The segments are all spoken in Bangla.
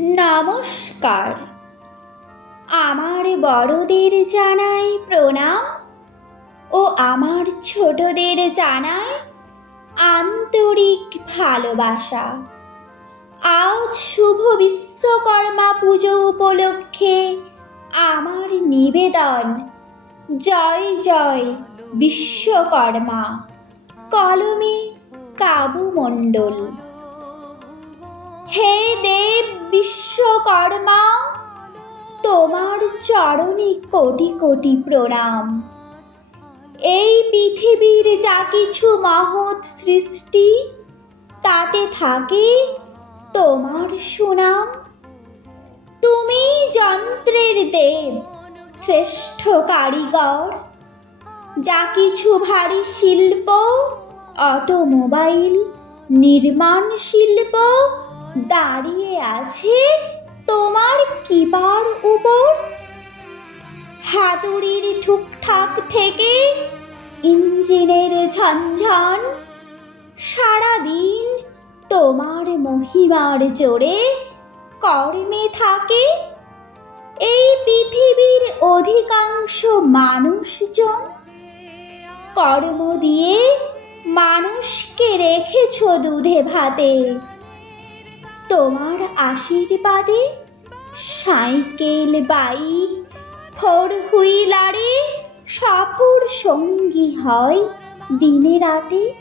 নমস্কার। আমার বড়দের জানাই প্রণাম ও আমার ছোটদের জানাই আন্তরিক ভালোবাসা। আজ শুভ বিশ্বকর্মা পুজো উপলক্ষে আমার নিবেদন জয় জয় বিশ্বকর্মা, কলমে কাবু মণ্ডল। হে দেব বিশ্বকর্মা, তোমার চরণে কোটি কোটি প্রণাম। এই পৃথিবীর যা কিছু মহৎ সৃষ্টি, তাতে থাকে তোমার সুনাম। তুমি যন্ত্রের দেব, শ্রেষ্ঠ কারিগর। যা কিছু ভারী শিল্প, অটোমোবাইল, নির্মাণ শিল্প দাঁড়িয়ে আছে তোমার কৃপার উপর। হাতুড়ির ঠুকঠাক থেকে ইঞ্জিনের ঝনঝন, সারাদিন তোমার মহিমার জোরে কর্মে থাকে এই পৃথিবীর অধিকাংশ মানুষজন। কর্ম দিয়ে মানুষকে রেখেছ দুধে ভাতে। তোমার আশীর্বাদে সাইকেল, বাইক, ফোর হুইলারে সফর সঙ্গী হয় দিনে রাতে।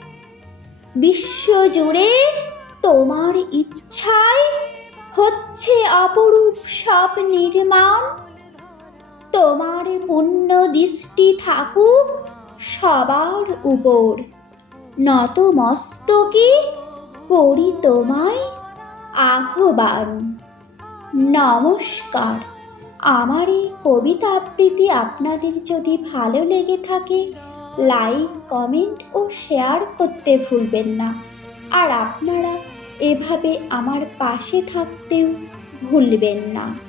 বিশ্বজুড়ে তোমার ইচ্ছায় হচ্ছে অপরূপ সব নির্মাণ। তোমার পুণ্য দৃষ্টি থাকুক সবার উপর। নত মস্তকে করি তোমায় আহ্বান। নমস্কার। আমার এই কবিতা আবৃত্তি আপনাদের যদি ভালো লেগে থাকে, লাইক, কমেন্ট ও শেয়ার করতে ভুলবেন না। আর আপনারা এভাবে আমার পাশে থাকতেও ভুলবেন না।